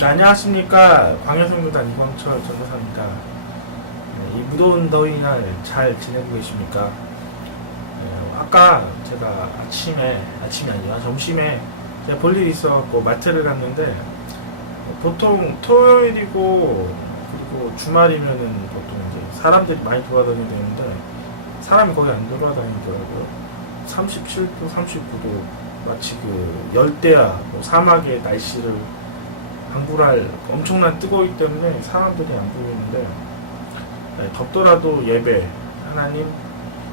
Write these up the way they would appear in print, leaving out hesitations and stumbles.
네, 안녕하십니까. 광야성교단 이광철 전도사입니다. 이 무더운 더위날 잘 지내고 계십니까? 아까 제가 아침이 아니라 점심에 제가 볼 일이 있어갖고 마트를 갔는데, 보통 토요일이고 그리고 주말이면은 보통 이제 사람들이 많이 돌아다니는데 사람이 거의 안 돌아다니더라고요. 37도, 39도, 마치 그 열대야, 사막의 날씨를 방불할 엄청난 뜨거우기 때문에 사람들이 안 보이는데, 덥더라도 예배, 하나님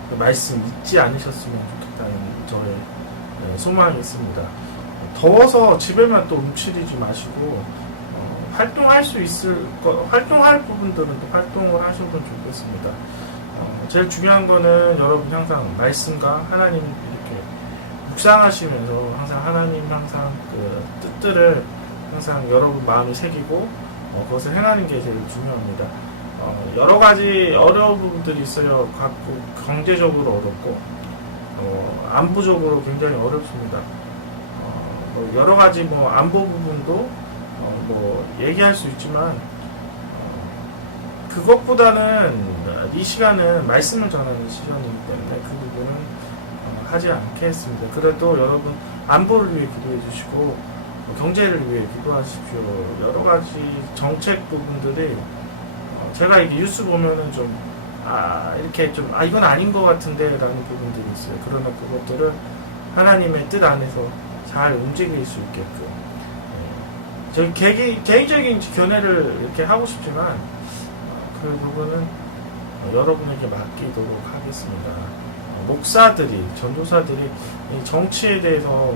그 말씀 잊지 않으셨으면 좋겠다는 저의 소망이 있습니다. 더워서 집에만 또 움츠리지 마시고 활동할 수 있을 활동할 부분들은 또 활동을 하시면 좋겠습니다. 제일 중요한 거는 여러분 항상 말씀과 하나님 이렇게 묵상하시면서 항상 그 뜻들을 항상 여러분 마음에 새기고 그것을 행하는 게 제일 중요합니다. 여러 가지 어려운 부분들이 있어요. 갖고 경제적으로 어렵고 안보적으로 굉장히 어렵습니다. 여러 가지 안보 부분도 얘기할 수 있지만 그것보다는 이 시간은 말씀을 전하는 시간이기 때문에 그 부분은 하지 않겠습니다. 그래도 여러분 안보를 위해 기도해 주시고 경제를 위해 기도하십시오. 여러 가지 정책 부분들이 제가 이게 뉴스 보면은 이건 아닌 것 같은데 라는 부분들이 있어요. 그러나 그것들을 하나님의 뜻 안에서 잘 움직일 수 있게끔 저희 개인적인 견해를 이렇게 하고 싶지만 그 부분은 여러분에게 맡기도록 하겠습니다. 목사들이, 전도사들이 이 정치에 대해서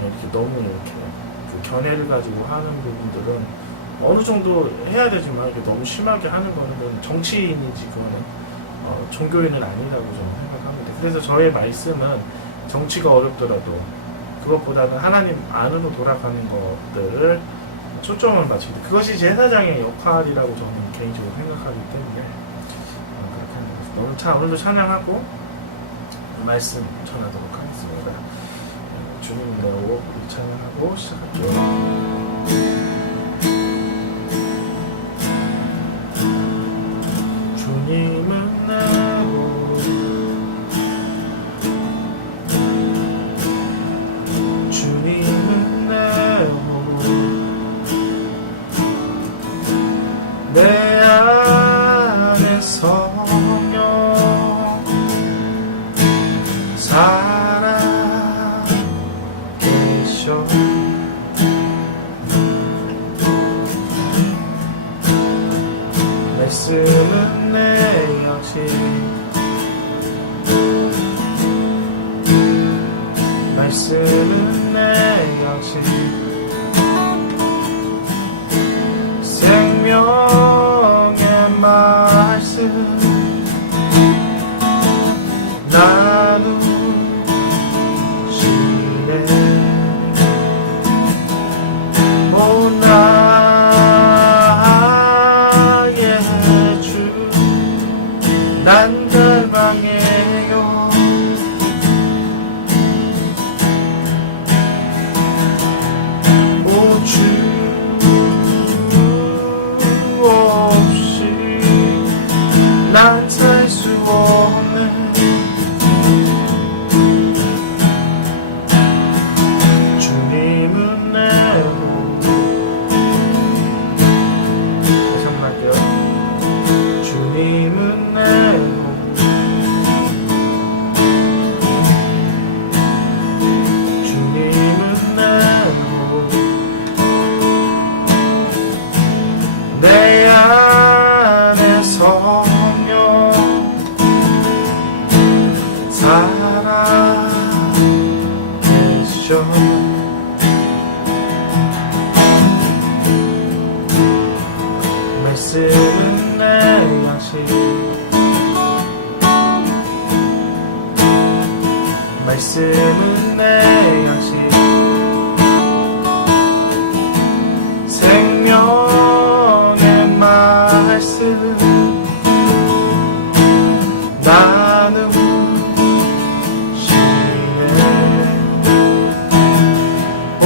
이렇게 너무 이렇게 그 견해를 가지고 하는 부분들은 어느 정도 해야 되지만 이게 너무 심하게 하는 거는 정치인이지 그거는 종교인은 아니라고 저는 생각합니다. 그래서 저의 말씀은 정치가 어렵더라도 그것보다는 하나님 안으로 돌아가는 것들을 초점을 맞춥니다. 그것이 제사장의 역할이라고 저는 개인적으로 생각하기 때문에 그렇게 하는 것입니다. 오늘도 찬양하고 말씀 전하도록 하겠습니다. 주님 너로 우리 찬양하고 시작할게요. 주님은 나로 주님은 나로 내 안에 성령 살아 계셔 말씀은 내 양식 말씀은 내 양식 생명의 말씀 나누시네 오 나의 주 난 갈망해요 오 주 없이 난 살 수 없네 주님은 내 몸 다시 한번 할게요. 주님은 내 몸 주님은 내 몸 내 안에 성령 살아 계셔 말씀은 내 양식 말씀은 내 양식 생명의 말씀 나누시네 오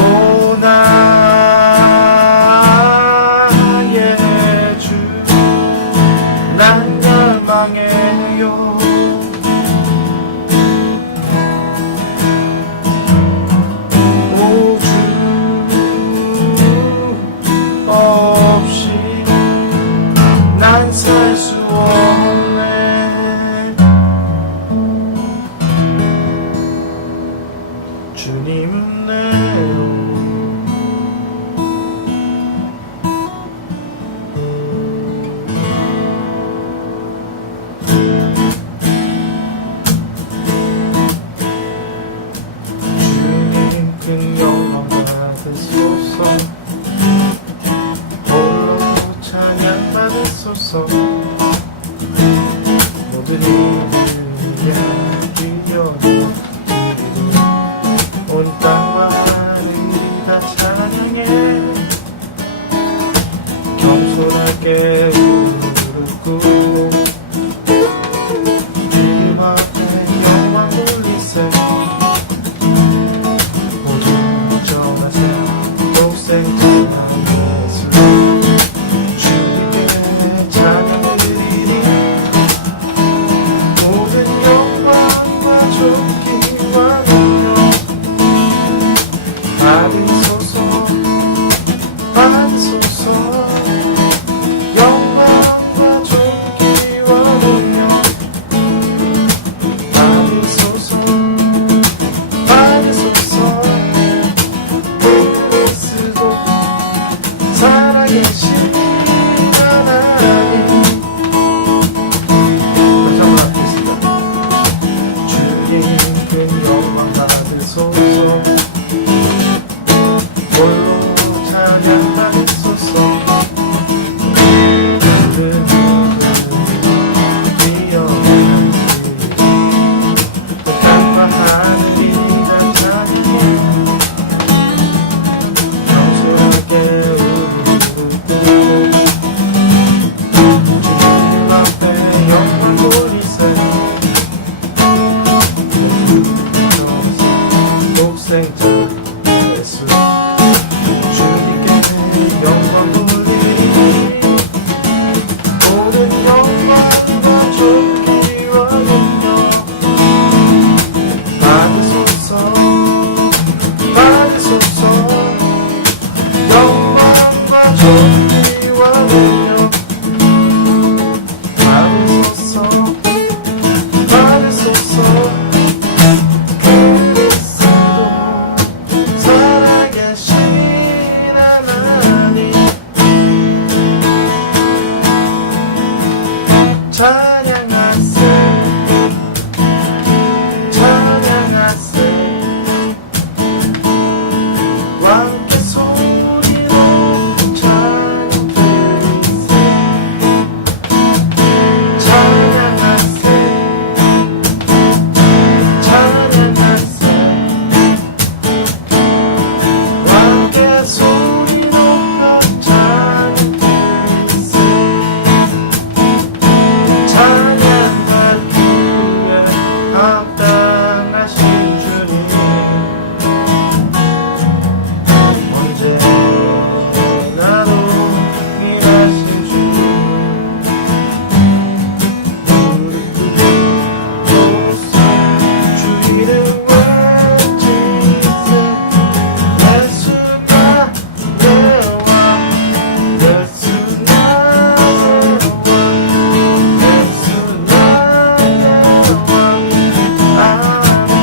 나 주님 은혜로 주님 큰 영광 받으소서 홀로 찬양 받으소서 모든 이들에게 뛰어들어 온 땅과 하늘이 다 찬양해 겸손하게 무릎 꿇고 주님 앞에 영광 돌리세 모두 전하세 독생 찬양 예수 주님께 찬양 드리리 모든 영광과 존귀와 능력 받으소서 받으소서 영광과 존귀와 능력 받으소서 받으소서 그리스도 살아계신 하나님 감사합니다. 주님 큰 영광 받으소서 홀로 찬양 받으소서 모든 뛰어난 땅과 하늘이 다 찬양해 겸손하게 무릎 꿇고 주님 앞에 영광 돌리세 독생자 예수 주님께 영광 돌리리 모든 영광과 존귀와 능력 받으소서 받으소서 영광과 존귀와 능력 받으소서 받으소서 그리스도 살아계신 하나님 찬양하세 찬양하세 왕께 소리로 찬양 드리세 찬양하세 찬양하세 왕께 소리로 찬양 드리세 찬양하기에 합당하신 주님 언제나도 일하신 주님 무릎 꿇고서 주 이름 외치세 예수가 내 왕 예수가 내 왕 예수 나의 왕 아멘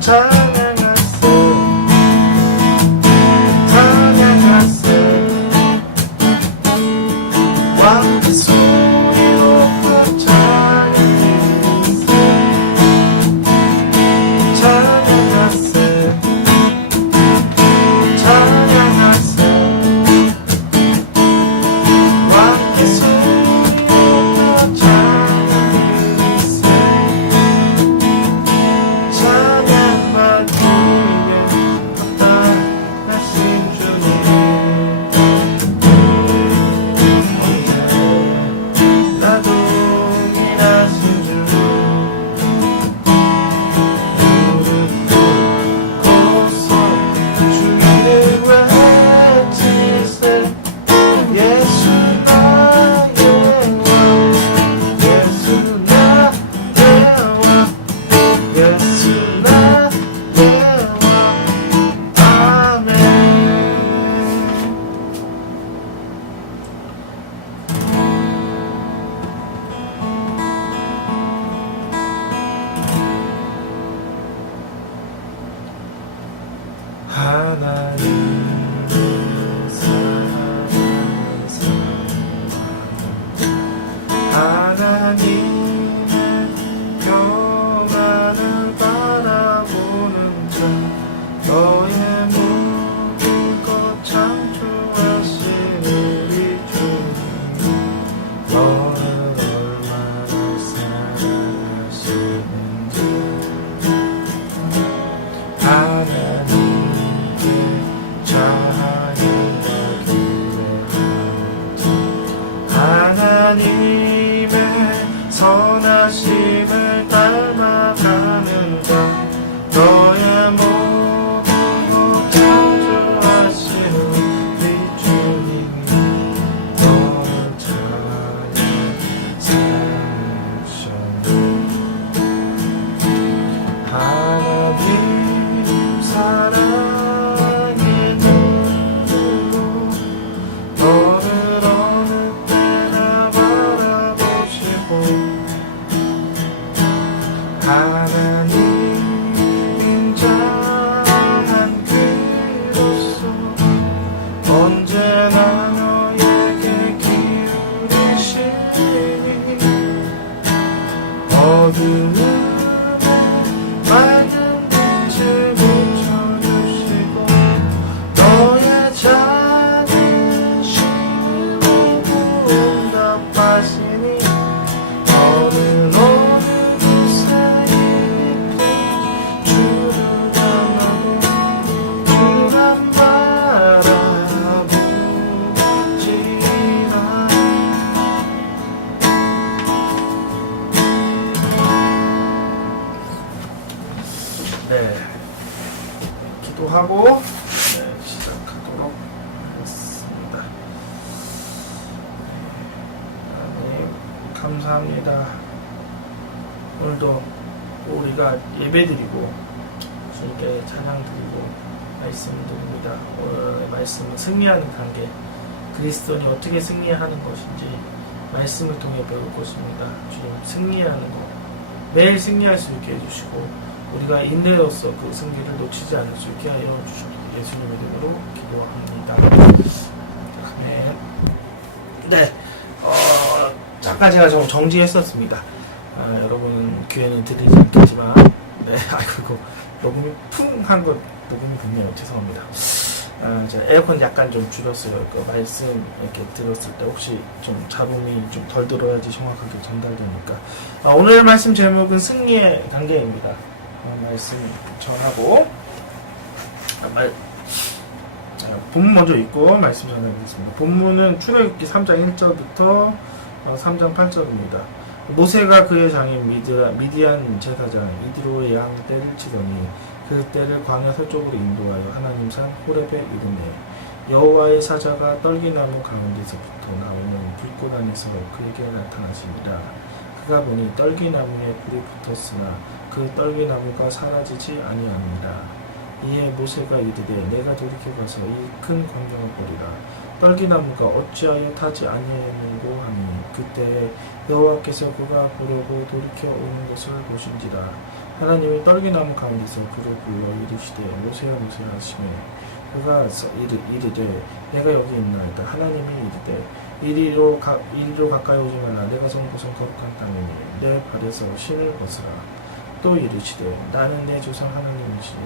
찬양하세 찬양하세 왕의 소리로 찬양 드리세 찬양하세 찬양하세 왕의 소리로 찬양 드리세 찬양받기에 합당하신 주님 언제나도 일하신 주 무릎 꿇고서 주 이름 외치세 예수 나의 왕 예수 나의 왕 예수 나의 왕 아멘 하나님을 사랑하는 사람 하나님의 평안을 바라보는 자 너의 모든 것 창조하신 우리 주님 너를 얼마나 사랑하시는지 하나님께 찬양과 기도합니다. 하나님의 선하심을 닮아가는 자 너의 모든 것 창조하신 우리 주님 너를 사랑하셨네 하나님 사랑의 눈으로 너를 어느 때나 바라보시고 하나님 인자한 그로서 언제나 너에게 기울이시니 어둠에 맑은 빛을 비춰주시고 너의 작은 심을 보고 응답하시니 너는 어느 곳에 있고 주를 만나고 주만 바라보지라 네, 기도하고 시작하도록 하겠습니다. 하나님 감사합니다. 오늘도 우리가 예배드리고 주님께 찬양드리고 말씀 드립니다. 오늘의 말씀은 승리하는 단계 그리스도인이 어떻게 승리하는 것인지 말씀을 통해 배울 것입니다. 주님 승리하는 것 매일 승리할 수 있게 해주시고 우리가 인내로서 그 승리를 놓치지 않을 수 있게 하여 주시옵소서. 예수님의 이름으로 기도합니다. 아멘. 네, 잠깐 제가 좀 정지했었습니다. 여러분 귀에는 들리지 않겠지만, 네, 아이고 녹음이 쿵한 것 녹음이 됐네요. 죄송합니다. 제가 에어컨 약간 좀 줄였어요. 그 말씀 이렇게 들었을 때 혹시 좀 잡음이 좀 덜 들어야지 정확하게 전달되니까. 오늘 말씀 제목은 승리의 단계입니다. 말씀 전하고 본문 먼저 읽고 말씀 전하겠습니다. 본문은 출애굽기 3장 1절부터 3장 8절입니다. 모세가 그의 장인 미디안 제사장 이드로의 양 떼를 치더니 그 떼를 광야 서쪽으로 인도하여 하나님 산 호렙에 이르매 여호와의 사자가 떨기나무 가운데서부터 나오는 불꽃 안에서 그에게 나타나시니라. 그가 보니 떨기나무에 불이 붙었으나 그 떨기나무가 사라지지 아니하니라. 이에 모세가 이르되 내가 돌이켜 가서 이 큰 광경을 보리라. 떨기나무가 어찌하여 타지 아니하였는고 하니 그때 여호와께서 그가 보려고 돌이켜 오는 것을 보신지라. 하나님이 떨기나무 가운데서 그를 불러 이르시되 모세야 모세야 하시매 그가 이르되 내가 여기 있나이다. 하나님이 이르되 이리로 가까이 오지 말라. 내가 선 곳은 거룩한 땅이니 내 발에서 신을 벗으라. 또 이르시되 나는 내 조상 하나님이시니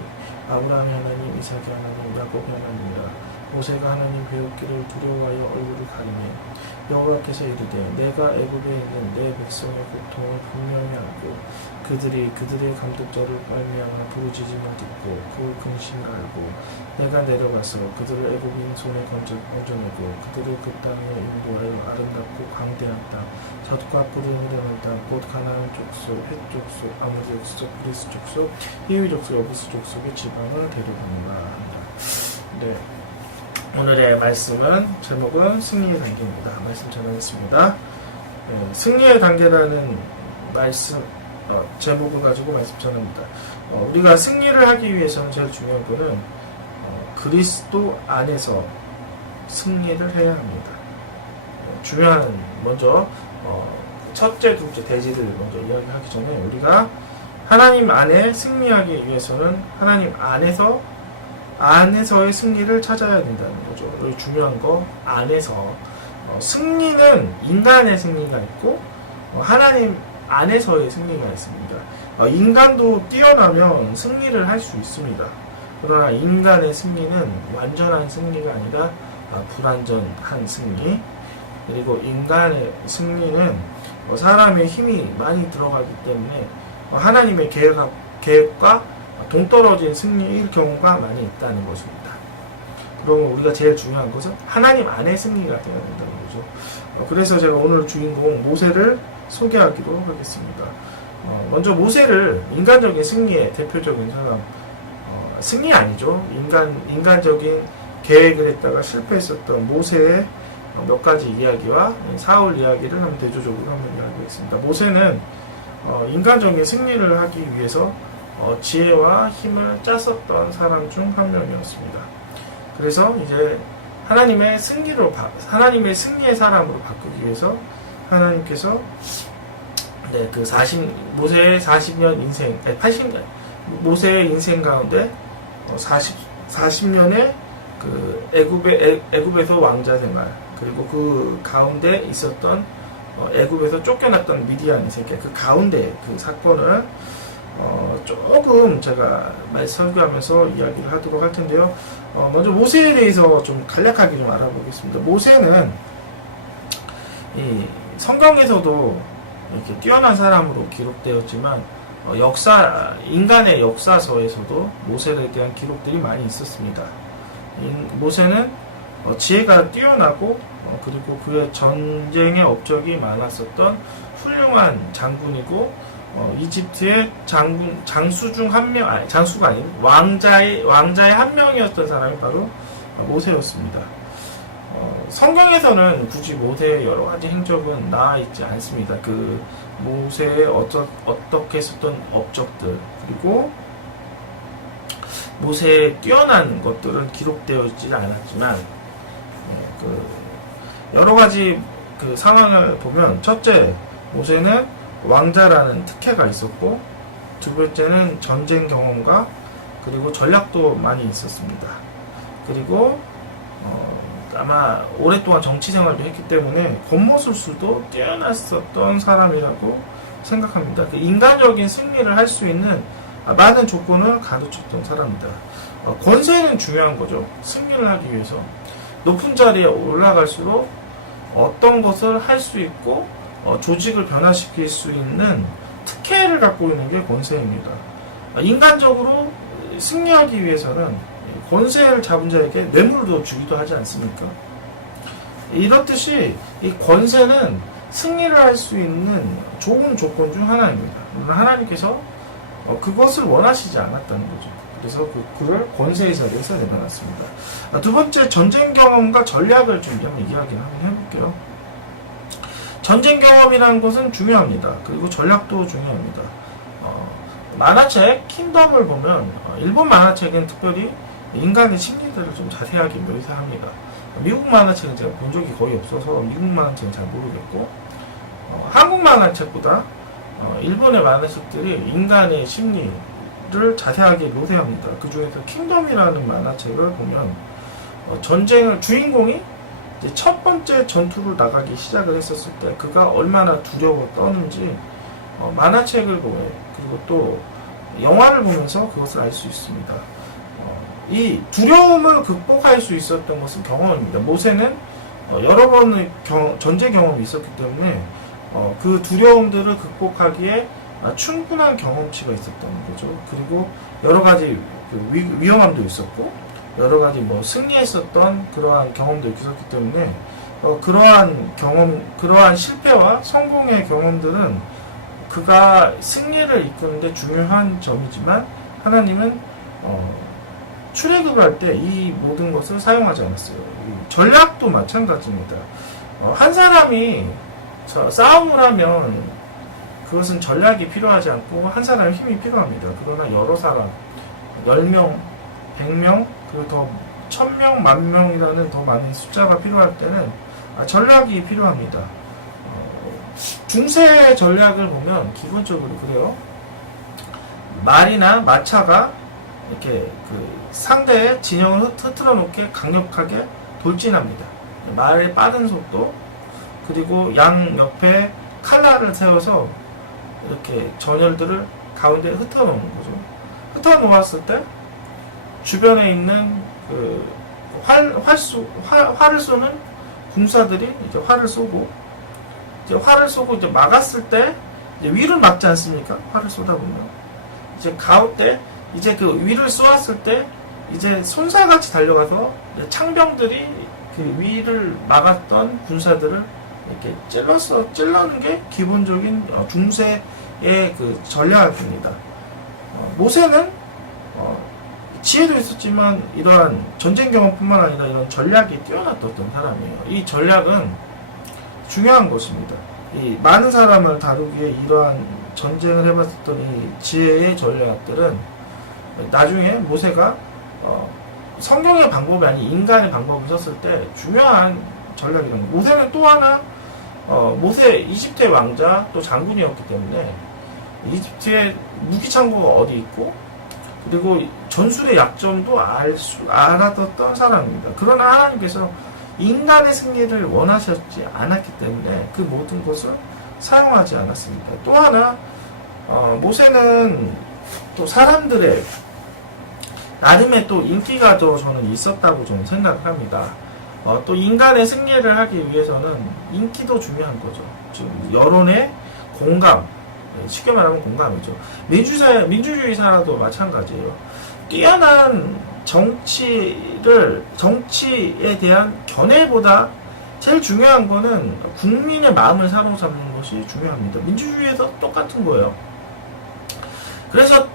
아브라함의 하나님 이삭의 하나님 야곱의 하나님이라. 모세가 하나님 배웠기를 두려워하여 얼굴을 가리매 여호와께서 이르되 내가 애굽에 있는 내 백성의 고통을 분명히 알고 그들의 감독자를 말미암아 부르짖음을 듣고 그 근심을 알고 내가 내려가서 그들을 애굽인 손에 건져내고 그들을 그 땅에 인도하여 아름답고 광대한 땅 젖과 꿀이 흐르는 땅 곧 가나안 족속, 헷 족속, 아모리 족속, 브리스 족속, 히위 족속, 여부스 족속의 지방을 데려가노라 한다. 네. 오늘의 말씀은 제목은 승리의 단계입니다. 말씀 전하겠습니다. 네, 승리의 단계라는 말씀 제목을 가지고 말씀 전합니다. 우리가 승리를 하기 위해서는 제일 중요한 것은 그리스도 안에서 승리를 해야 합니다. 중요한 먼저 첫째, 둘째 대지를 먼저 이야기하기 전에 우리가 하나님 안에 승리하기 위해서는 하나님 안에서 안에서의 승리를 찾아야 된다는 거죠. 여기 중요한 거 안에서 승리는 인간의 승리가 있고 하나님 안에서의 승리가 있습니다. 인간도 뛰어나면 승리를 할 수 있습니다. 그러나 인간의 승리는 완전한 승리가 아니라 불완전한 승리. 그리고 인간의 승리는 사람의 힘이 많이 들어가기 때문에 하나님의 계획과 동떨어진 승리일 경우가 많이 있다는 것입니다. 그러면 우리가 제일 중요한 것은 하나님 안의 승리가 되어야 된다는 거죠. 그래서 제가 오늘 주인공 모세를 소개하기로 하겠습니다. 먼저 모세를 인간적인 승리의 대표적인 사람, 승리 아니죠. 인간적인 계획을 했다가 실패했었던 모세의 몇 가지 이야기와 사울 이야기를 한번 대조적으로 한번 이야기하겠습니다. 모세는 인간적인 승리를 하기 위해서 지혜와 힘을 짰었던 사람 중 한 명이었습니다. 그래서 이제 하나님의 승리의 사람으로 바꾸기 위해서 하나님께서 모세의 40년 인생, 80년 모세의 인생 가운데 40년의 그 애굽에서 왕자 생활, 그리고 그 가운데 있었던 애굽에서 쫓겨났던 미디안 이세계, 그 가운데 그 사건을 조금 제가 설교하면서 이야기를 하도록 할 텐데요. 먼저 모세에 대해서 좀 간략하게 좀 알아보겠습니다. 모세는 이 성경에서도 이렇게 뛰어난 사람으로 기록되었지만 인간의 역사서에서도 모세에 대한 기록들이 많이 있었습니다. 모세는 지혜가 뛰어나고 그리고 그의 전쟁의 업적이 많았었던 훌륭한 장군이고 이집트의 장수 중 한 명, 장수가 아닌 왕자의 한 명이었던 사람이 바로 모세였습니다. 성경에서는 굳이 모세의 여러 가지 행적은 나와 있지 않습니다. 그 모세의 어떻게 했었던 업적들, 그리고 모세의 뛰어난 것들은 기록되어 있지 않았지만, 여러 가지 그 상황을 보면, 첫째, 모세는 왕자라는 특혜가 있었고, 두 번째는 전쟁 경험과 그리고 전략도 많이 있었습니다. 그리고 아마 오랫동안 정치 생활도 했기 때문에 겉모술수도 뛰어났었던 사람이라고 생각합니다. 그 인간적인 승리를 할 수 있는 많은 조건을 갖췄던 사람입니다. 권세는 중요한 거죠. 승리를 하기 위해서 높은 자리에 올라갈수록 어떤 것을 할 수 있고 조직을 변화시킬 수 있는 특혜를 갖고 있는 게 권세입니다. 인간적으로 승리하기 위해서는 권세를 잡은 자에게 뇌물도 주기도 하지 않습니까? 이렇듯이 이 권세는 승리를 할 수 있는 좋은 조건 중 하나입니다. 하나님께서 그것을 원하시지 않았다는 거죠. 그래서 그를 권세의 자리에서 내려놨습니다. 두 번째, 전쟁 경험과 전략을 좀 한번 이야기를 한번 해볼게요. 전쟁 경험이라는 것은 중요합니다. 그리고 전략도 중요합니다. 만화책 킹덤을 보면 일본 만화책은 특별히 인간의 심리들을 좀 자세하게 묘사합니다. 미국 만화책은 제가 본 적이 거의 없어서 미국 만화책은 잘 모르겠고, 한국 만화책보다 일본의 만화책들이 인간의 심리를 자세하게 묘사합니다. 그 중에서 킹덤이라는 만화책을 보면 주인공이 이제 첫 번째 전투를 나가기 시작을 했었을 때 그가 얼마나 두려워 떠는지 만화책을 보면, 그리고 또 영화를 보면서 그것을 알 수 있습니다. 이 두려움을 극복할 수 있었던 것은 경험입니다. 모세는 여러 번의 전쟁 경험이 있었기 때문에 그 두려움들을 극복하기에 충분한 경험치가 있었던 거죠. 그리고 여러 가지 위험함도 있었고 여러 가지 승리했었던 그러한 경험도 있었기 때문에 그러한 실패와 성공의 경험들은 그가 승리를 이끄는데 중요한 점이지만 하나님은 출애굽을 할 때 이 모든 것을 사용하지 않았어요. 전략도 마찬가지입니다. 한 사람이 싸움을 하면 그것은 전략이 필요하지 않고 한 사람의 힘이 필요합니다. 그러나 여러 사람, 10명, 100명, 그리고 더 1000명, 10,000명이라는 더 많은 숫자가 필요할 때는 전략이 필요합니다. 중세 전략을 보면 기본적으로 그래요. 말이나 마차가 이렇게 상대의 진영을 흐트러 놓게 강력하게 돌진합니다. 말의 빠른 속도, 그리고 양 옆에 칼날을 세워서 이렇게 전열들을 가운데 흩어 놓는 거죠. 흩어 놓았을 때 주변에 있는 그 활을 쏘는 군사들이 이제 활을 쏘고, 이제 막았을 때 이제 위를 막지 않습니까? 활을 쏘다 보면 이제 가운데 이제 그 위를 쏘았을 때 이제 손살같이 달려가서 창병들이 그 위를 막았던 군사들을 이렇게 찔러는 게 기본적인 중세의 그 전략입니다. 모세는 지혜도 있었지만 이러한 전쟁 경험뿐만 아니라 이런 전략이 뛰어났던 사람이에요. 이 전략은 중요한 것입니다. 이 많은 사람을 다루기에 이러한 전쟁을 해봤었던 이 지혜의 전략들은 나중에 모세가 성경의 방법이 아닌 인간의 방법을 썼을 때 중요한 전략이라는 거예요. 모세는 또 하나 모세 이집트의 왕자 또 장군이었기 때문에 이집트의 무기 창고가 어디 있고, 그리고 전술의 약점도 알아뒀던 사람입니다. 그러나 하나님께서 인간의 승리를 원하셨지 않았기 때문에 그 모든 것을 사용하지 않았습니다. 또 하나 모세는 또 사람들의 나름의 또 인기가 더 저는 있었다고 저는 생각을 합니다. 또 인간의 승리를 하기 위해서는 인기도 중요한 거죠. 지금 여론의 공감, 쉽게 말하면 공감이죠. 민주주의사도 마찬가지예요. 뛰어난 정치에 대한 견해보다 제일 중요한 거는 국민의 마음을 사로잡는 것이 중요합니다. 민주주의에서 똑같은 거예요. 그래서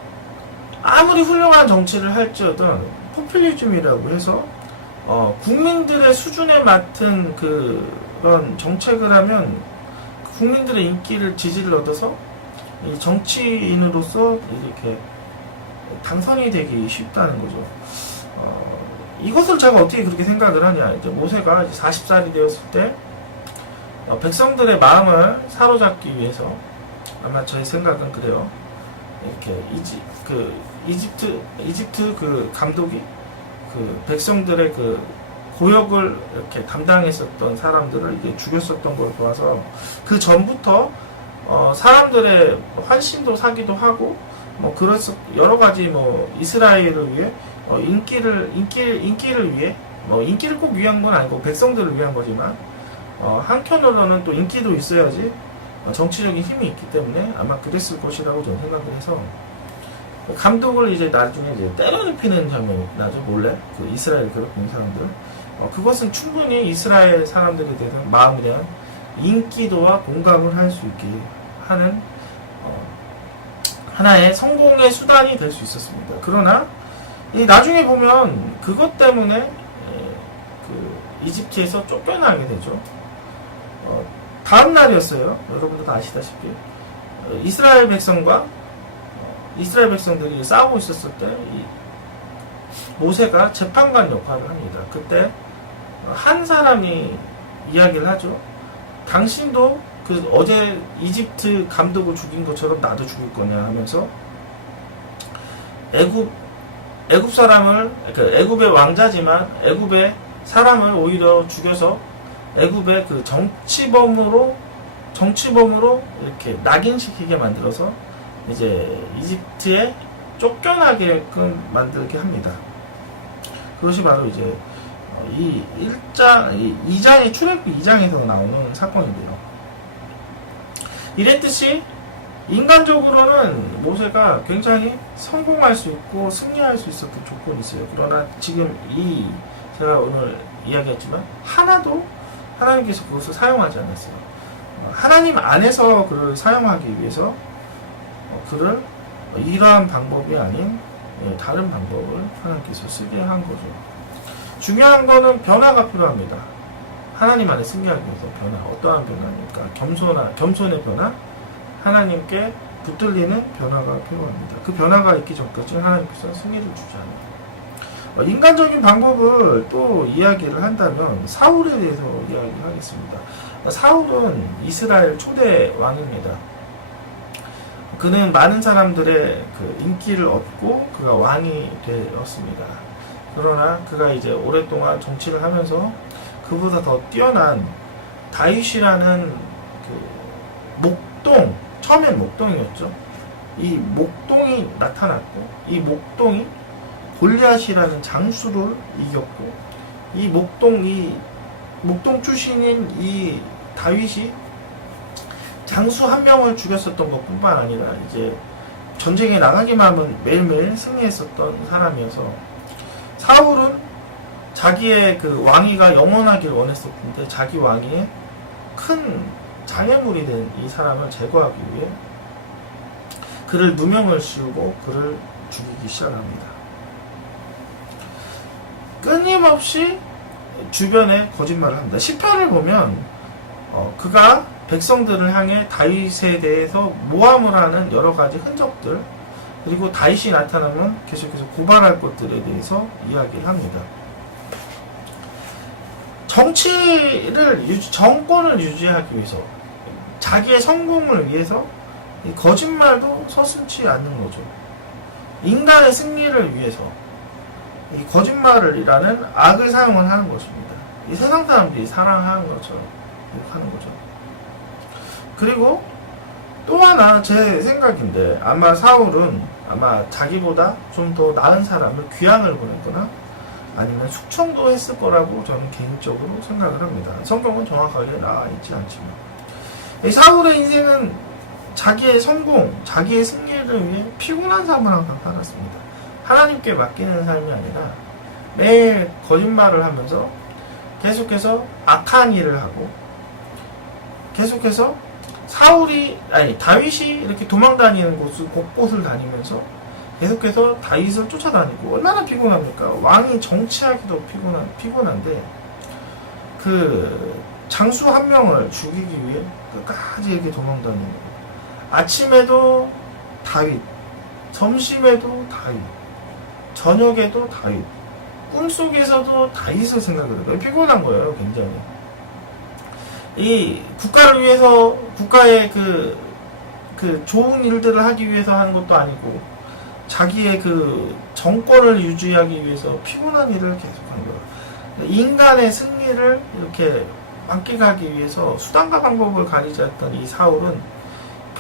아무리 훌륭한 정치를 할지어든 포퓰리즘이라고 해서 국민들의 수준에 맞는 그런 정책을 하면 국민들의 인기를 지지를 얻어서 이 정치인으로서 이렇게 당선이 되기 쉽다는 거죠. 이것을 제가 어떻게 그렇게 생각을 하냐. 이제 모세가 이제 40살이 되었을 때 백성들의 마음을 사로잡기 위해서, 아마 저의 생각은 그래요. 이렇게 이집트 그 감독이 그 백성들의 그 고역을 이렇게 담당했었던 사람들을 이게 죽였었던 걸 보아서 그 전부터 사람들의 환심도 사기도 하고 여러 가지 이스라엘을 위해 인기를 위해 인기를 꼭 위한 건 아니고 백성들을 위한 거지만 한편으로는 또 인기도 있어야지 정치적인 힘이 있기 때문에 아마 그랬을 것이라고 저는 생각을 해서 감독을 이제 나중에 이제 때려눕히는 장면이 나죠. 몰래 그 이스라엘 괴롭히는 사람들. 그것은 충분히 이스라엘 사람들에 대한 마음에 대한 인기도와 공감을 할 수 있게 하는 하나의 성공의 수단이 될 수 있었습니다. 그러나 나중에 보면 그것 때문에 이집트에서 쫓겨나게 되죠. 다음 날이었어요. 여러분도 다 아시다시피 이스라엘 백성들이 싸우고 있었을 때 모세가 재판관 역할을 합니다. 그때 한 사람이 이야기를 하죠. 당신도 어제 이집트 감독을 죽인 것처럼 나도 죽일 거냐 하면서 애굽 사람을, 애굽의 왕자지만 애굽의 사람을 오히려 죽여서 애굽의 그 정치범으로 이렇게 낙인시키게 만들어서 이제 이집트에 쫓겨나게끔 만들게 합니다. 그것이 바로 이제 출애굽기 2장에서 나오는 사건인데요. 이랬듯이 인간적으로는 모세가 굉장히 성공할 수 있고 승리할 수 있었던 조건이 있어요. 그러나 지금 제가 오늘 이야기했지만 하나도 하나님께서 그것을 사용하지 않았어요. 하나님 안에서 그를 사용하기 위해서 그를 이러한 방법이 아닌 다른 방법을 하나님께서 쓰게 한 거죠. 중요한 거는 변화가 필요합니다. 하나님 안에 승리하기 위해서 변화. 어떠한 변화입니까? 겸손의 변화, 하나님께 붙들리는 변화가 필요합니다. 그 변화가 있기 전까지 하나님께서 승리를 주지 않아요. 인간적인 방법을 또 이야기를 한다면 사울에 대해서 이야기하겠습니다. 사울은 이스라엘 초대 왕입니다. 그는 많은 사람들의 그 인기를 얻고 그가 왕이 되었습니다. 그러나 그가 이제 오랫동안 정치를 하면서 그보다 더 뛰어난 다윗이라는 그 목동, 처음엔 목동이었죠. 이 목동이 나타났고, 이 목동이 골리앗이라는 장수를 이겼고, 이 목동 출신인 이 다윗이 장수 한 명을 죽였었던 것뿐만 아니라 이제 전쟁에 나가기만 하면 매일매일 승리했었던 사람이어서, 사울은 자기의 그 왕위가 영원하길 원했었는데 자기 왕위에 큰 장애물이 된 이 사람을 제거하기 위해 그를 누명을 씌우고 그를 죽이기 시작합니다. 끊임없이 주변에 거짓말을 합니다. 시편을 보면 그가 백성들을 향해 다윗에 대해서 모함을 하는 여러 가지 흔적들, 그리고 다윗이 나타나면 계속해서 고발할 것들에 대해서 이야기를 합니다. 정권을 유지하기 위해서, 자기의 성공을 위해서 이 거짓말도 서슴지 않는 거죠. 인간의 승리를 위해서 이 거짓말이라는 악을 사용을 하는 것입니다. 이 세상 사람들이 사랑하는 것처럼 하는 거죠. 그리고 또 하나 제 생각인데, 아마 사울은 아마 자기보다 좀 더 나은 사람을 귀양을 보냈거나 아니면 숙청도 했을 거라고 저는 개인적으로 생각을 합니다. 성경은 정확하게 나와 있지 않지만, 이 사울의 인생은 자기의 성공, 자기의 승리를 위해 피곤한 삶을 항상 살았습니다. 하나님께 맡기는 삶이 아니라 매일 거짓말을 하면서 계속해서 악한 일을 하고, 계속해서 다윗이 이렇게 도망다니는 곳곳을 다니면서 계속해서 다윗을 쫓아다니고, 얼마나 피곤합니까? 왕이 정치하기도 피곤한데 그 장수 한 명을 죽이기 위해 끝까지 이렇게 도망다니는 거예요. 아침에도 다윗, 점심에도 다윗, 저녁에도 다윗, 꿈속에서도 다윗을 생각을 해요. 피곤한 거예요, 굉장히. 이 국가를 위해서, 국가의 그 좋은 일들을 하기 위해서 하는 것도 아니고, 자기의 그 정권을 유지하기 위해서 피곤한 일을 계속하는 거예요. 인간의 승리를 이렇게 만끽하기 위해서 수단과 방법을 가리지 않던 이 사울은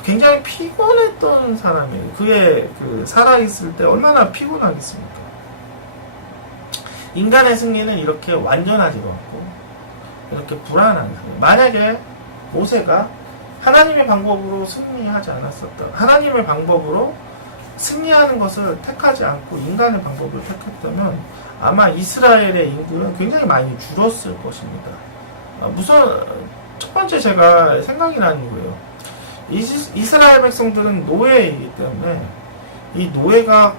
굉장히 피곤했던 사람이에요. 그의 그 살아있을 때 얼마나 피곤하겠습니까? 인간의 승리는 이렇게 완전하지도 않고 이렇게 불안한 거예요. 만약에 모세가 하나님의 방법으로 승리하지 않았었다, 하나님의 방법으로 승리하는 것을 택하지 않고 인간의 방법을 택했다면 아마 이스라엘의 인구는 굉장히 많이 줄었을 것입니다. 우선 첫 번째 제가 생각이 나는 거예요. 이스라엘 백성들은 노예이기 때문에 이 노예가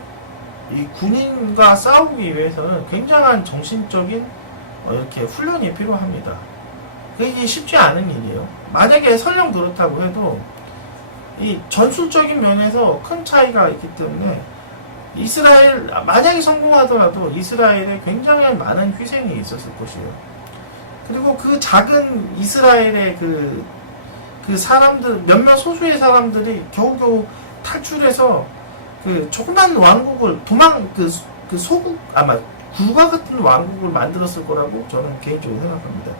이 군인과 싸우기 위해서는 굉장한 정신적인 이렇게 훈련이 필요합니다. 그게 쉽지 않은 일이에요. 만약에 설령 그렇다고 해도 이 전술적인 면에서 큰 차이가 있기 때문에 만약에 성공하더라도 이스라엘에 굉장히 많은 희생이 있었을 것이에요. 그리고 그 작은 이스라엘의 그 사람들, 몇몇 소수의 사람들이 겨우겨우 탈출해서 그 조그만 왕국을 굴과 같은 왕국을 만들었을 거라고 저는 개인적으로 생각합니다.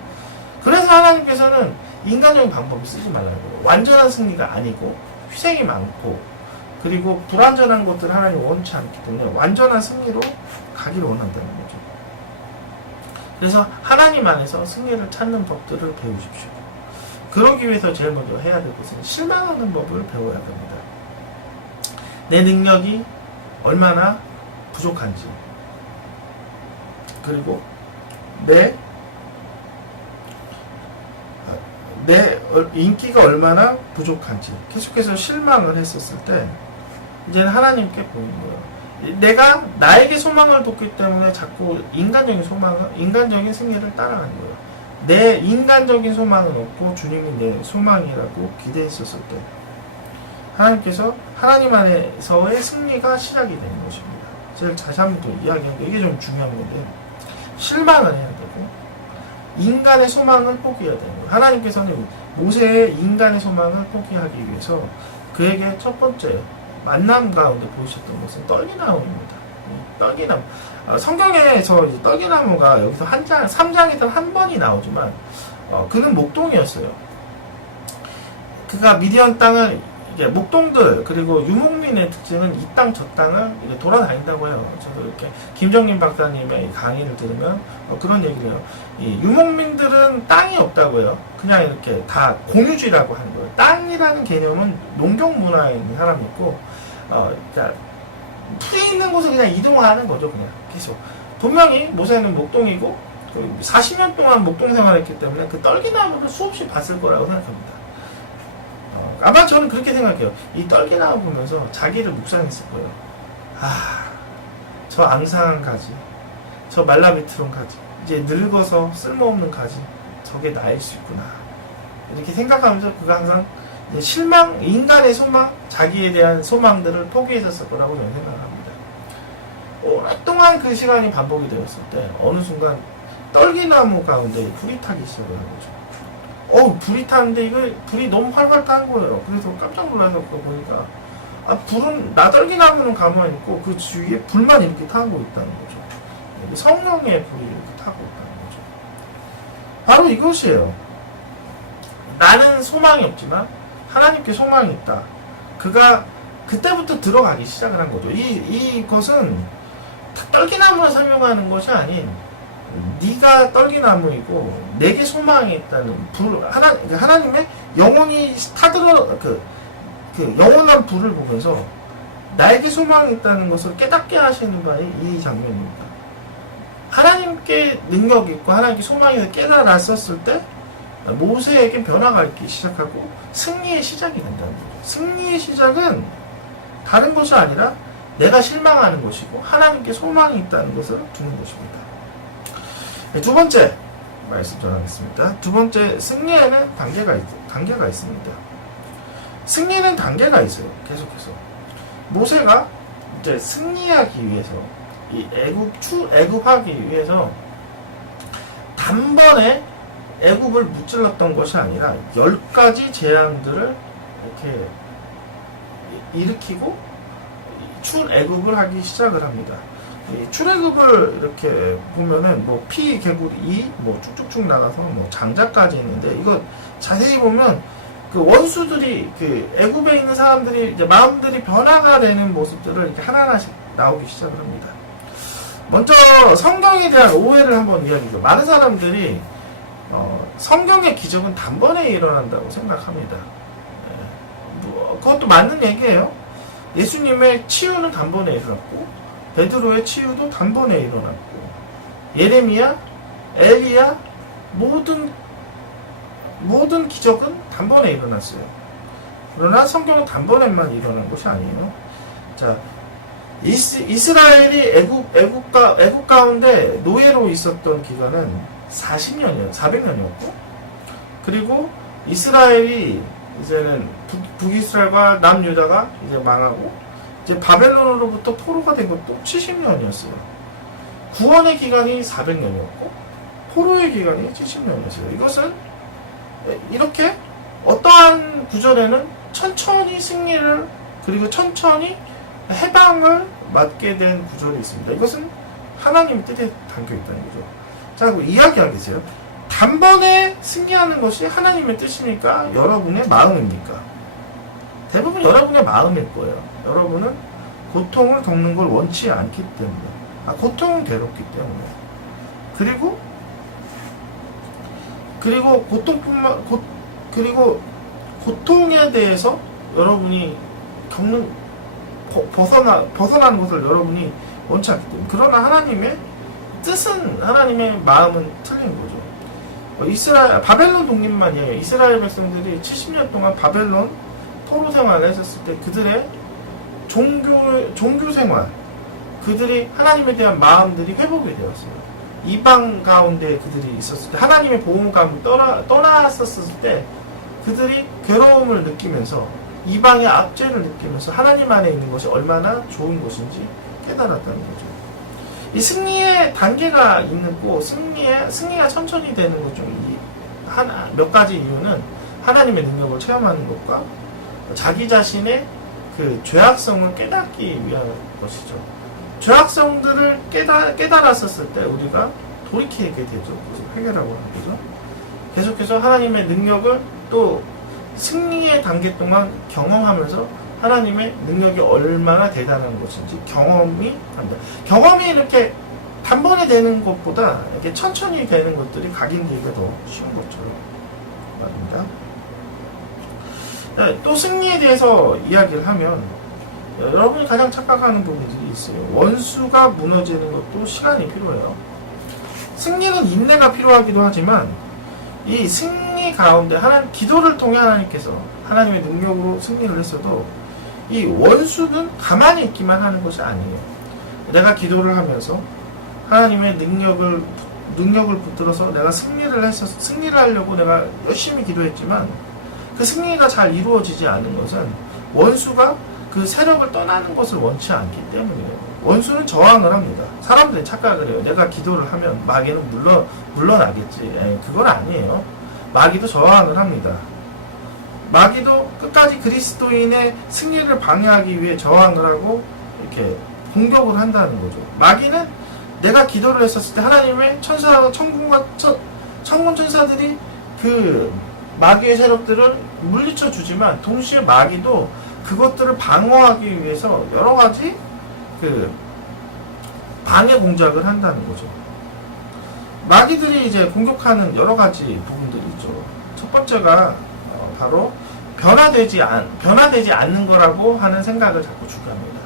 그래서 하나님께서는 인간적인 방법을 쓰지 말라고, 완전한 승리가 아니고 희생이 많고 그리고 불완전한 것들을 하나님 원치 않기 때문에 완전한 승리로 가기를 원한다는 거죠. 그래서 하나님 안에서 승리를 찾는 법들을 배우십시오. 그러기 위해서 제일 먼저 해야 될 것은 실망하는 법을 배워야 됩니다. 내 능력이 얼마나 부족한지, 그리고 내 인기가 얼마나 부족한지 계속해서 실망을 했었을 때 이제는 하나님께 보이는 거예요. 내가 나에게 소망을 뒀기 때문에 자꾸 인간적인 승리를 따라가는 거예요. 내 인간적인 소망은 없고 주님이 내 소망이라고 기대했었을 때 하나님께서 하나님 안에서의 승리가 시작이 되는 것입니다. 제가 다시 한 번 더 이야기하는 게 이게 좀 중요한 건데, 실망을 해야 되고 인간의 소망을 포기해야 되는 거예요. 하나님께서는 모세의 인간의 소망을 포기하기 위해서 그에게 첫 번째 만남 가운데 보이셨던 것은 떨기 나움입니다. 떨기나무. 성경에서 이제 떨기나무가 여기서 3장에서 한 번이 나오지만, 그는 목동이었어요. 그가 미디안 땅을, 이게 목동들, 그리고 유목민의 특징은 이 땅 저 땅을 돌아다닌다고 해요. 저도 이렇게 김정민 박사님의 강의를 들으면 그런 얘기를 해요. 이 유목민들은 땅이 없다고 해요. 그냥 이렇게 다 공유지라고 하는 거예요. 땅이라는 개념은 농경 문화에 있는 사람이 있고, 그러니까 풀이 있는 곳을 그냥 이동하는 거죠. 그냥 계속. 분명히 모세는 목동이고 40년 동안 목동 생활했기 때문에 그 떨기나무를 수없이 봤을 거라고 생각합니다. 아마 저는 그렇게 생각해요. 이 떨기나무 보면서 자기를 묵상했을 거예요. 저 앙상한 가지, 저 말라비트론 가지, 이제 늙어서 쓸모없는 가지, 저게 나일 수 있구나. 이렇게 생각하면서 그가 항상 실망, 인간의 소망, 자기에 대한 소망들을 포기했었을 거라고 저는 생각합니다. 오랫동안 그 시간이 반복이 되었을 때 어느 순간 떨기나무 가운데 불이 타기 시작을 한 거죠. 불이 타는데 이거 불이 너무 활활 탄 거예요. 그래서 깜짝 놀라서 그거 보니까 불은 나떨기나무는 가만히 있고 그 주위에 불만 이렇게 타고 있다는 거죠. 성령의 불이 이렇게 타고 있다는 거죠. 바로 이것이에요. 나는 소망이 없지만 하나님께 소망이 있다. 그가 그때부터 들어가기 시작을 한 거죠. 이것은 떨기나무를 설명하는 것이 아닌 네가 떨기나무이고 내게 소망이 있다는 하나님의 영혼이 타들어 그 영원한 불을 보면서 나에게 소망이 있다는 것을 깨닫게 하시는 바에 이 장면입니다. 하나님께 능력이 있고 하나님께 소망이 깨달았었을 때 모세에게 변화가 있기 시작하고 승리의 시작이 된다는 거죠. 승리의 시작은 다른 것이 아니라 내가 실망하는 것이고 하나님께 소망이 있다는 것을 두는 것입니다. 두 번째 말씀 전하겠습니다. 두 번째, 승리에는 단계가 있습니다. 승리는 단계가 있어요. 계속해서 모세가 이제 승리하기 위해서 이 애굽하기 위해서 단번에 애굽을 무찔렀던 것이 아니라 10가지 재앙들을 이렇게 일으키고 출애굽을 하기 시작을 합니다. 출애굽을 이렇게 보면은 뭐 피 개구리 2 뭐 쭉쭉쭉 나가서 뭐 장자까지 있는데 이거 자세히 보면 그 원수들이 그 애굽에 있는 사람들이 이제 마음들이 변화가 되는 모습들을 이렇게 하나하나씩 나오기 시작을 합니다. 먼저 성경에 대한 오해를 한번 이야기해요. 많은 사람들이 성경의 기적은 단번에 일어난다고 생각합니다. 그것도 맞는 얘기예요. 예수님의 치유는 단번에 일어났고 베드로의 치유도 단번에 일어났고 예레미야, 엘리야 모든 기적은 단번에 일어났어요. 그러나 성경은 단번에만 일어난 것이 아니에요. 자, 이스라엘이 애굽 가운데 노예로 있었던 기간은 400년이었고 그리고 이스라엘이 이제는 북이스라엘과 남유다가 이제 망하고 이제 바벨론으로부터 포로가 된 것도 70년이었어요. 구원의 기간이 400년이었고 포로의 기간이 70년이었어요. 이것은 이렇게 어떠한 구절에는 천천히 승리를 그리고 천천히 해방을 맞게 된 구절이 있습니다. 이것은 하나님의 뜻에 담겨 있다는 거죠. 자, 그럼 이야기하겠어요. 단번에 승리하는 것이 하나님의 뜻입니까? 여러분의 마음입니까? 대부분 여러분의 마음일 거예요. 여러분은 고통을 겪는 걸 원치 않기 때문에, 고통은 괴롭기 때문에, 그리고 고통에 대해서 여러분이 벗어나는 것을 여러분이 원치 않기 때문에. 그러나 하나님의 뜻은, 하나님의 마음은 틀린 거죠. 바벨론 독립만 이야기해요. 이스라엘 백성들이 70년 동안 바벨론 포로 생활을 했었을 때 그들의 종교 생활, 그들이 하나님에 대한 마음들이 회복이 되었어요. 이방 가운데 그들이 있었을 때, 하나님의 보호 가운데 떠났었을 때 그들이 괴로움을 느끼면서 이방의 압제를 느끼면서 하나님 안에 있는 것이 얼마나 좋은 것인지 깨달았다는 거죠. 이 승리의 단계가 있고 승리가 천천히 되는 것 중 몇 가지 이유는 하나님의 능력을 체험하는 것과 자기 자신의 그 죄악성을 깨닫기 위한 것이죠. 죄악성들을 깨달았었을 때 우리가 돌이키게 되죠. 회개라고 하는 거죠. 계속해서 하나님의 능력을 또 승리의 단계 동안 경험하면서 하나님의 능력이 얼마나 대단한 것인지 경험이 합니다. 경험이 이렇게 단번에 되는 것보다 이렇게 천천히 되는 것들이 각인되기가 더 쉬운 것처럼 말입니다. 또 승리에 대해서 이야기를 하면 여러분이 가장 착각하는 부분들이 있어요. 원수가 무너지는 것도 시간이 필요해요. 승리는 인내가 필요하기도 하지만 이 승리 가운데 기도를 통해 하나님께서 하나님의 능력으로 승리를 했어도 이 원수는 가만히 있기만 하는 것이 아니에요. 내가 기도를 하면서 하나님의 능력을 붙들어서 내가 승리를 하려고 내가 열심히 기도했지만 그 승리가 잘 이루어지지 않은 것은 원수가 그 세력을 떠나는 것을 원치 않기 때문이에요. 원수는 저항을 합니다. 사람들이 착각을 해요. 내가 기도를 하면 마귀는 물러나겠지. 그건 아니에요. 마귀도 저항을 합니다. 마귀도 끝까지 그리스도인의 승리를 방해하기 위해 저항을 하고 이렇게 공격을 한다는 거죠. 마귀는 내가 기도를 했었을 때 하나님의 천군 천사들이 그 마귀의 세력들을 물리쳐 주지만 동시에 마귀도 그것들을 방어하기 위해서 여러 가지 그 방해 공작을 한다는 거죠. 마귀들이 이제 공격하는 여러 가지 부분들이 있죠. 첫 번째가 바로 변화되지 않는 거라고 하는 생각을 자꾸 주합니다.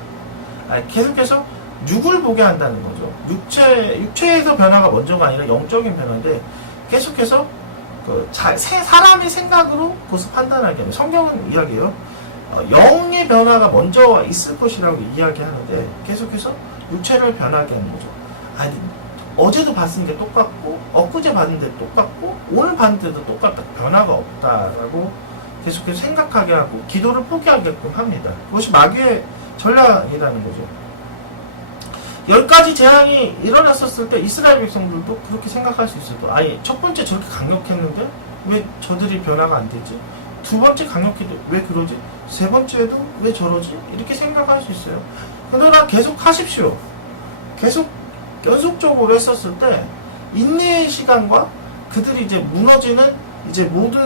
계속해서 육을 보게 한다는 거죠. 육체에서 변화가 먼저가 아니라 영적인 변화인데 계속해서 사람의 생각으로 그것을 판단하게 합니다. 성경은 이야기해요. 영의 변화가 먼저 있을 것이라고 이야기하는데 계속해서 육체를 변하게 하는 거죠. 아니, 어제도 봤는데 똑같고 엊그제 봤는데 똑같고 오늘 봤는데도 똑같다. 변화가 없다라고 계속해서 생각하게 하고 기도를 포기하게끔 합니다. 그것이 마귀의 전략이라는 거죠. 10가지 재앙이 일어났었을 때 이스라엘 백성들도 그렇게 생각할 수 있어도 아니 첫 번째 저렇게 강력했는데 왜 저들이 변화가 안 되지? 두 번째 강력해도 왜 그러지? 세 번째도 왜 저러지? 이렇게 생각할 수 있어요. 그러나 계속 하십시오. 계속 연속적으로 했었을 때 인내의 시간과 그들이 이제 무너지는 이제 모든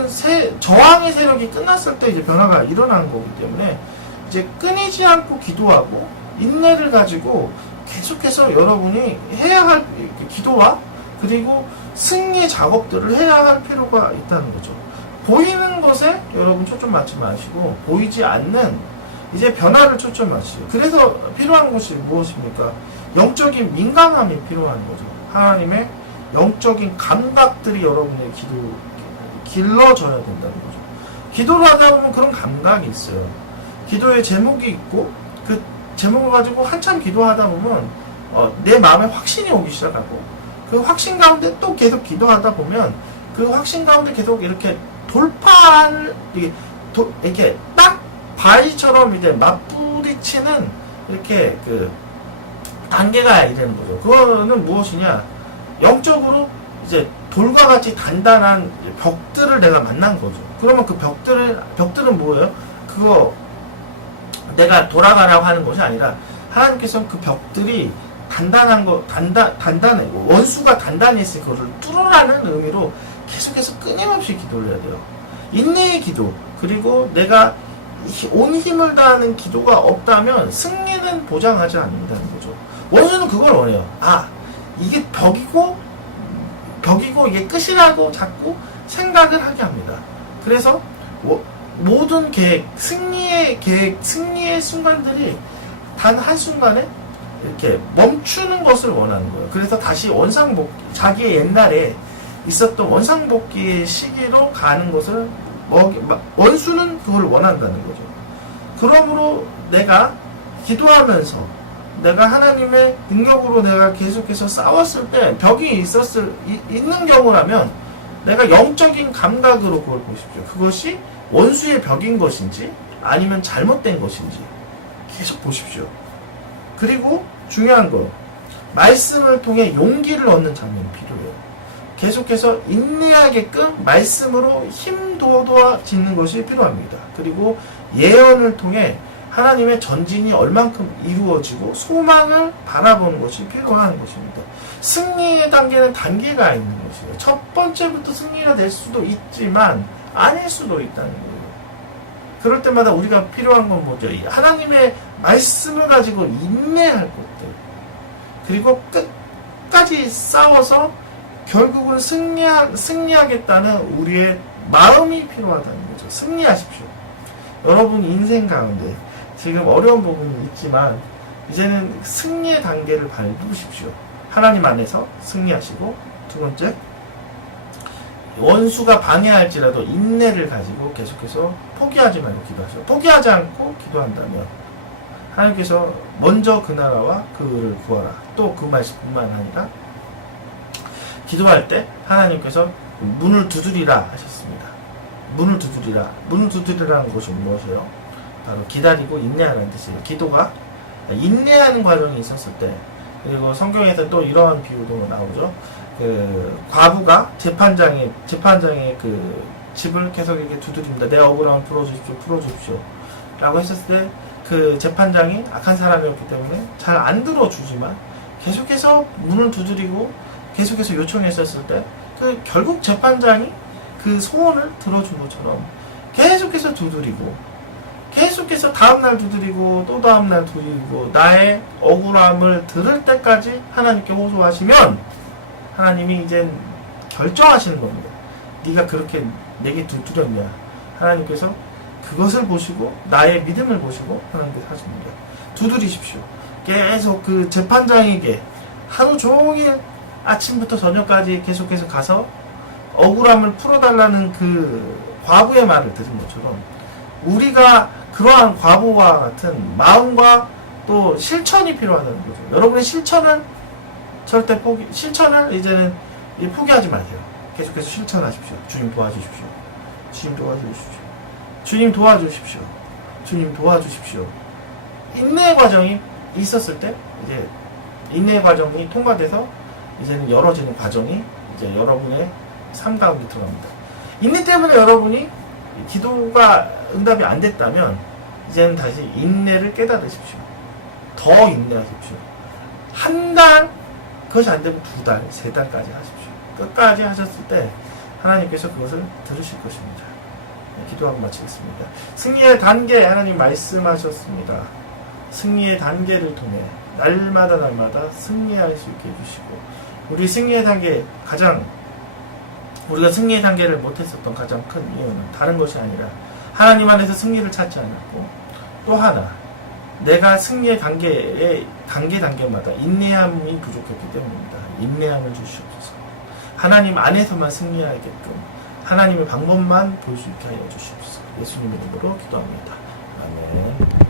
저항의 세력이 끝났을 때 이제 변화가 일어나는 거기 때문에 이제 끊이지 않고 기도하고 인내를 가지고 계속해서 여러분이 해야 할 기도와 그리고 승리의 작업들을 해야 할 필요가 있다는 거죠. 보이는 것에 여러분 초점 맞지 마시고 보이지 않는 이제 변화를 초점 맞추세요. 그래서 필요한 것이 무엇입니까? 영적인 민감함이 필요한 거죠. 하나님의 영적인 감각들이 여러분의 길러져야 된다는 거죠. 기도를 하다 보면 그런 감각이 있어요. 기도의 제목이 있고 그 제목을 가지고 한참 기도하다 보면 내 마음에 확신이 오기 시작하고 그 확신 가운데 또 계속 기도하다 보면 그 확신 가운데 계속 이렇게 돌파를 이렇게 딱 바위처럼 이제 맞부딪히는 이렇게 그 단계가 이되는 거죠. 그거는 무엇이냐? 영적으로 이제 돌과 같이 단단한 벽들을 내가 만난 거죠. 그러면 그 벽들은 뭐예요? 그거 내가 돌아가라고 하는 것이 아니라 하나님께서는 그 벽들이 단단해. 원수가 단단히 했으니 그것을 뚫으라는 의미로 계속해서 끊임없이 기도를 해야 돼요. 인내의 기도, 그리고 내가 온 힘을 다하는 기도가 없다면 승리는 보장하지 않는다는 거죠. 원수는 그걸 원해요. 이게 벽이고 이게 끝이라고 자꾸 생각을 하게 합니다. 그래서 모든 승리의 순간들이 단 한순간에 이렇게 멈추는 것을 원하는 거예요. 그래서 다시 원상복귀, 자기의 옛날에 있었던 원상복귀의 시기로 가는 것을 원수는 그걸 원한다는 거죠. 그러므로 내가 기도하면서 내가 하나님의 능력으로 내가 계속해서 싸웠을 때 벽이 있는 경우라면 내가 영적인 감각으로 그걸 보십시오. 그것이 원수의 벽인 것인지 아니면 잘못된 것인지 계속 보십시오. 그리고 중요한 거, 말씀을 통해 용기를 얻는 장면이 필요해요. 계속해서 인내하게끔 말씀으로 힘 돋아짓는 것이 필요합니다. 그리고 예언을 통해 하나님의 전진이 얼만큼 이루어지고 소망을 바라보는 것이 필요한 것입니다. 승리의 단계는 단계가 있는 것이에요. 첫 번째부터 승리가 될 수도 있지만 아닐 수도 있다는 거예요. 그럴 때마다 우리가 필요한 건 뭐죠? 하나님의 말씀을 가지고 인내할 것들, 그리고 끝까지 싸워서 결국은 승리하겠다는 우리의 마음이 필요하다는 거죠. 승리하십시오. 여러분 인생 가운데 지금 어려운 부분이 있지만 이제는 승리의 단계를 밟으십시오. 하나님 안에서 승리하시고, 두 번째, 원수가 방해할지라도 인내를 가지고 계속해서 포기하지 말고 기도하시오. 포기하지 않고 기도한다면 하나님께서 먼저 그 나라와 그 의를 구하라. 또 그 말씀뿐만 아니라 기도할 때 하나님께서 문을 두드리라 하셨습니다. 문을 두드리라. 문을 두드리라는 것이 무엇이에요? 바로 기다리고 인내하라는 뜻이에요. 기도가 인내하는 과정이 있었을 때, 그리고 성경에서 또 이러한 비유도 나오죠. 그 과부가 재판장의 그 집을 계속 이렇게 두드립니다. 내 억울함을 풀어주십시오. 라고 했었을 때 그 재판장이 악한 사람이었기 때문에 잘 안 들어주지만 계속해서 문을 두드리고 계속해서 요청했었을 때 그 결국 재판장이 그 소원을 들어준 것처럼 계속해서 두드리고, 계속해서 다음날 두드리고 또 다음날 두드리고 나의 억울함을 들을 때까지 하나님께 호소하시면 하나님이 이제 결정하시는 겁니다. 네가 그렇게 내게 두드렸냐. 하나님께서 그것을 보시고 나의 믿음을 보시고 하나님께서 하십니다. 두드리십시오. 계속 그 재판장에게 하루 종일 아침부터 저녁까지 계속해서 가서 억울함을 풀어달라는 그 과부의 말을 들은 것처럼 우리가 그러한 과부와 같은 마음과 또 실천이 필요하다는 거죠. 여러분의 실천을 실천을 이제는 포기하지 마세요. 계속해서 실천하십시오. 주님 도와주십시오. 주님 도와주십시오. 주님 도와주십시오. 주님 도와주십시오. 인내의 과정이 있었을 때 이제 인내의 과정이 통과돼서 이제는 열어지는 과정이 이제 여러분의 삶 가운데 들어갑니다. 인내 때문에 여러분이 기도가 응답이 안 됐다면 이제는 다시 인내를 깨달으십시오. 더 인내하십시오. 한 달, 그것이 안 되면 2달, 3달까지 하십시오. 끝까지 하셨을 때 하나님께서 그것을 들으실 것입니다. 기도하고 마치겠습니다. 승리의 단계 하나님 말씀하셨습니다. 승리의 단계를 통해 날마다 승리할 수 있게 해주시고, 우리 승리의 단계 우리가 승리의 단계를 못했었던 가장 큰 이유는 다른 것이 아니라 하나님 안에서 승리를 찾지 않았고, 또 하나 내가 승리의 단계마다 인내함이 부족했기 때문입니다. 인내함을 주시옵소서. 하나님 안에서만 승리하게끔 하나님의 방법만 볼 수 있게 하여 주시옵소서. 예수님의 이름으로 기도합니다. 아멘.